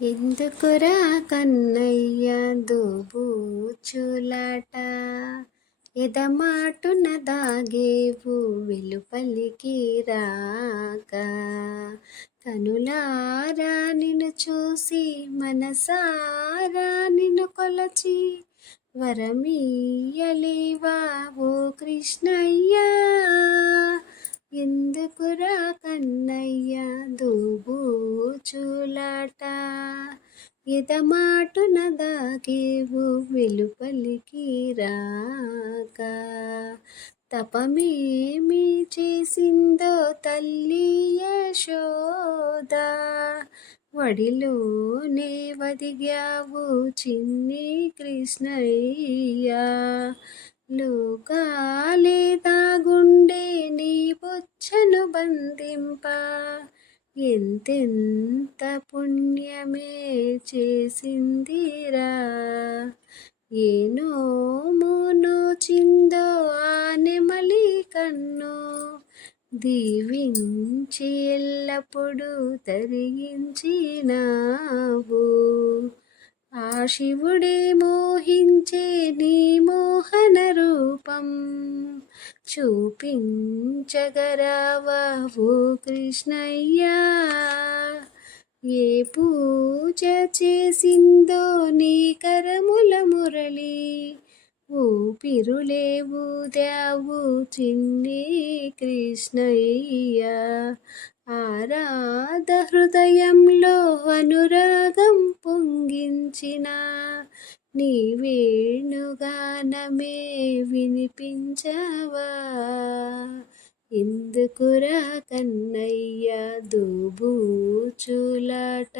ఎందుకురా కన్నయ్య దోబూచులాట, ఎదమాటున దాగేవు వెలుపలికి రాక. కనులారా నిన్ను చూసి మనసారా నిన్ను కొలచి, వరమీయలేవా ఓ కృష్ణయ్యా. ఎందుకురా కన్నయ్య దోబూచులాట, ఎదమాటున దాగేవు వెలుపలికి రాక. తపమేమి చేసిందో తల్లి యశోద, వడిలోనే వదిగావు చిన్ని కృష్ణయ్య. లోకాలే దాగుండే నీ బొచ్చను బంధింప, ఎంతెంత పుణ్యమే చేసిందిరా. ఏ నోము నోచిందో ఆ నెమలి కన్ను, దీవించి ఎల్లప్పుడూ తరించినావు. ఆ శివుడే మోహించే నీ మోహన రూపం, చూపించగరావా ఓ కృష్ణయ్యా. ఏ పూజ చేసిందో నీ కరముల మురళి, ఊపిరులే ఊదావు చిన్ని కృష్ణయ్యా. ఆరాధ హృదయంలో అనురాగం పొంగించిన, నీ వేణుగానమే వినిపించవా. ఎందుకురా కన్నయ్య దోబూచులాట.